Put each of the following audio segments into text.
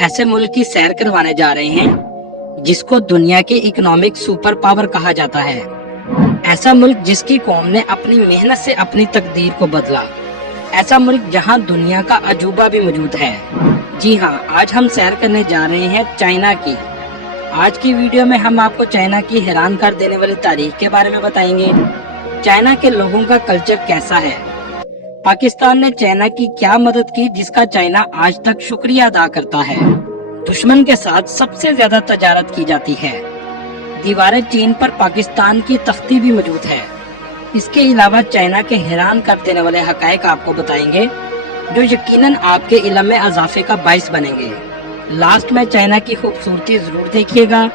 ऐसे मुल्क की सैर करवाने जा रहे हैं जिसको दुनिया के इकोनॉमिक सुपर पावर कहा जाता है। ऐसा मुल्क जिसकी कौम ने अपनी मेहनत से अपनी तकदीर को बदला। ऐसा मुल्क जहां दुनिया का अजूबा भी मौजूद है। जी हां, आज हम सैर करने जा रहे हैं चाइना की। आज की वीडियो में हम आपको चाइना की हैरान कर देने वाली तारीख के बारे में बताएंगे। चाइना के लोगों का कल्चर कैसा है, पाकिस्तान ने चाइना की क्या मदद की जिसका चाइना आज तक शुक्रिया अदा करता है। दुश्मन के साथ सबसे ज्यादा तजारत की जाती है। दीवारें चीन पर पाकिस्तान की तख्ती भी मौजूद है। इसके अलावा चाइना के हैरान कर देने वाले हकायक आपको बताएंगे जो यकीनन आपके इल्म में इजाफे का बाइस बनेंगे। लास्ट में चाइना की खूबसूरती जरूर देखिएगा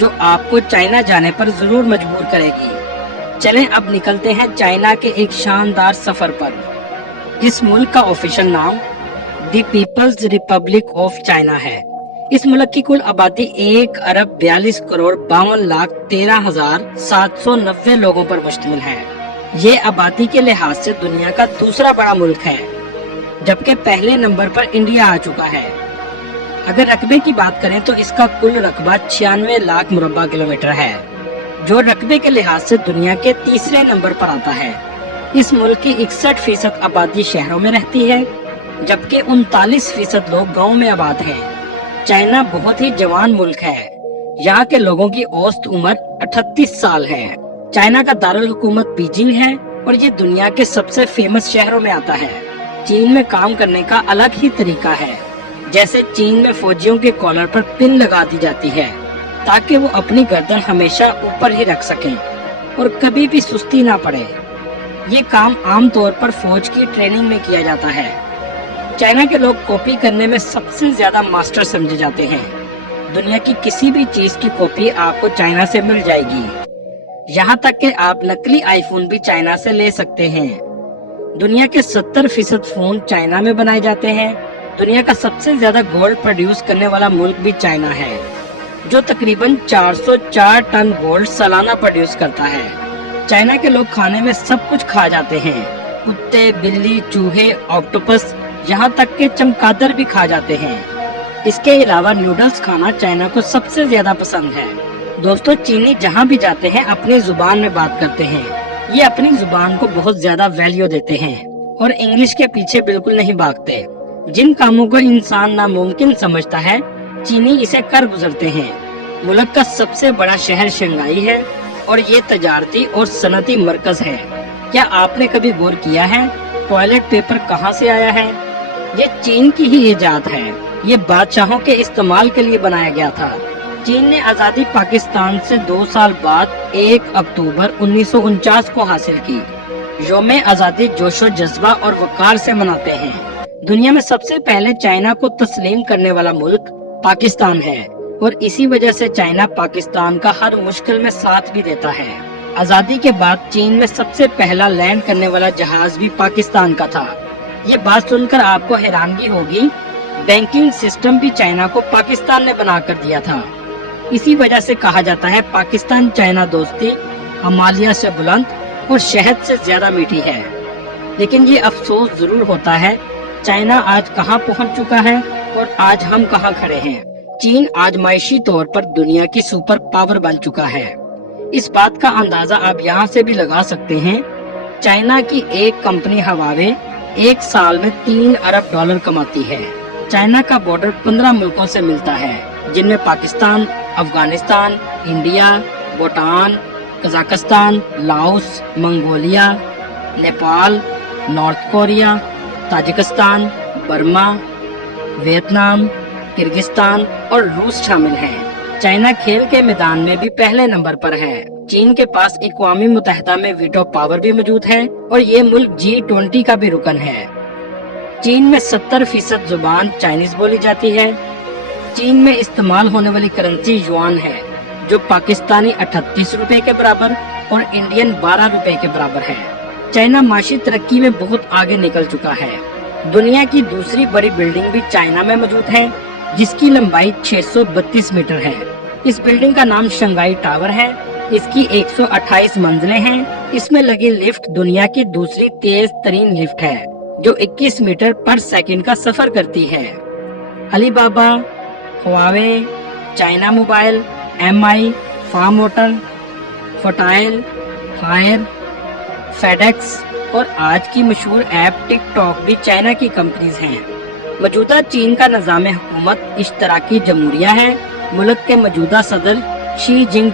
जो आपको चाइना जाने पर जरूर मजबूर करेगी। चलें अब निकलते हैं चाइना के एक शानदार सफर पर। इस मुल्क का ऑफिशियल नाम the people's republic of China है। इस मुल्क की कुल आबादी 1,42,52,13,790 लोगों पर मुश्तमिल है। ये आबादी के लिहाज से दुनिया का दूसरा बड़ा मुल्क है, जबकि पहले नंबर पर इंडिया आ चुका है। अगर रकबे की बात करें तो इसका कुल रकबा 96 लाख मुरब्बा किलोमीटर है, जो रकबे के लिहाज से दुनिया के तीसरे नंबर पर आता है। इस मुल्क की 61% आबादी शहरों में रहती है, जबकि 39% लोग गाँव में आबाद हैं। चाइना बहुत ही जवान मुल्क है। यहाँ के लोगों की औसत उम्र 38 साल है। चाइना का दारुल हुकूमत बीजिंग है और ये दुनिया के सबसे फेमस शहरों में आता है। चीन में काम करने का अलग ही तरीका है। जैसे चीन में फौजियों के कॉलर पर पिन लगा दी जाती है ताकि वो अपनी गर्दन हमेशा ऊपर ही रख सकें और कभी भी सुस्ती ना पड़े। ये काम आम तौर पर फौज की ट्रेनिंग में किया जाता है। चाइना के लोग कॉपी करने में सबसे ज्यादा मास्टर समझे जाते हैं। दुनिया की किसी भी चीज की कॉपी आपको चाइना से मिल जाएगी। यहाँ तक कि आप नकली आईफोन भी चाइना से ले सकते हैं। दुनिया के 70% फोन चाइना में बनाए जाते हैं। दुनिया का सबसे ज्यादा गोल्ड प्रोड्यूस करने वाला मुल्क भी चाइना है, जो तकरीबन 404 टन गोल्ड सालाना प्रोड्यूस करता है। चाइना के लोग खाने में सब कुछ खा जाते हैं। कुत्ते, बिल्ली, चूहे, ऑक्टोपस, यहाँ तक के चमगादड़ भी खा जाते हैं। इसके अलावा नूडल्स खाना चाइना को सबसे ज्यादा पसंद है। दोस्तों, चीनी जहाँ भी जाते हैं अपनी जुबान में बात करते हैं। ये अपनी जुबान को बहुत ज्यादा वैल्यू देते हैं और इंग्लिश के पीछे बिल्कुल नहीं भागते। जिन कामों को इंसान नामुमकिन समझता है, चीनी इसे कर गुजरते हैं। मुल्क का सबसे बड़ा शहर शंघाई है और ये तजारती और सनती मरकज है। क्या आपने कभी गौर किया है टॉयलेट पेपर कहाँ से आया है? ये चीन की ही इजाद है। ये बादशाहों के इस्तेमाल के लिए बनाया गया था। चीन ने आजादी पाकिस्तान से 2 साल बाद 1 अक्टूबर 1949 को हासिल की। यौम आजादी जोशो जज्बा और वकार से मनाते हैं। दुनिया में सबसे पहले चाइना को तस्लीम करने वाला मुल्क पाकिस्तान है और इसी वजह से चाइना पाकिस्तान का हर मुश्किल में साथ भी देता है। आजादी के बाद चीन में सबसे पहला लैंड करने वाला जहाज भी पाकिस्तान का था। ये बात सुनकर आपको हैरानगी होगी, बैंकिंग सिस्टम भी चाइना को पाकिस्तान ने बना कर दिया था। इसी वजह से कहा जाता है पाकिस्तान चाइना दोस्ती हिमालय से बुलंद और शहद से ज्यादा मीठी है। लेकिन ये अफसोस जरूर होता है, चाइना आज कहां पहुंच चुका है और आज हम कहां खड़े हैं। चीन आज मायशी तौर पर दुनिया की सुपर पावर बन चुका है। इस बात का अंदाजा आप यहाँ से भी लगा सकते हैं। चाइना की एक कंपनी हवावे एक साल में $3 अरब कमाती है। चाइना का बॉर्डर 15 मुल्कों से मिलता है, जिनमें Pakistan, Afghanistan, India, Bhutan, Kazakhstan, Laos, Mongolia, Nepal, north Korea, Tajikistan, Burma, Vietnam, Kyrgyzstan और रूस शामिल हैं। चाइना खेल के मैदान में भी पहले नंबर पर है। चीन के पास अक़वाम मुत्तहिदा में वीटो पावर भी मौजूद है और ये मुल्क G20 का भी रुकन है। चीन में 70% जुबान चाइनीज बोली जाती है। चीन में इस्तेमाल होने वाली करेंसी युआन है, जो पाकिस्तानी 38 रुपए के बराबर और इंडियन 12 रुपए के बराबर है। चाइना माशी तरक्की में बहुत आगे निकल चुका है। दुनिया की दूसरी बड़ी बिल्डिंग भी चाइना में मौजूद है, जिसकी लंबाई 632 मीटर है। इस बिल्डिंग का नाम शंघाई टावर है। इसकी 128 मंजिलें हैं। इसमें लगी लिफ्ट दुनिया की दूसरी तेज तरीन लिफ्ट है, जो 21 मीटर पर सेकंड का सफर करती है। Alibaba, Huawei, China mobile, MI، فارم موٹر، فوٹائل، ہائر، فیڈیکس اور آج کی مشہور ایپ ٹک ٹاک بھی چائنا کی کمپنیز ہیں۔ موجودہ چین کا نظام حکومت اشتراکی جمہوریہ ہے۔ ملک کے موجودہ صدر شی جنگ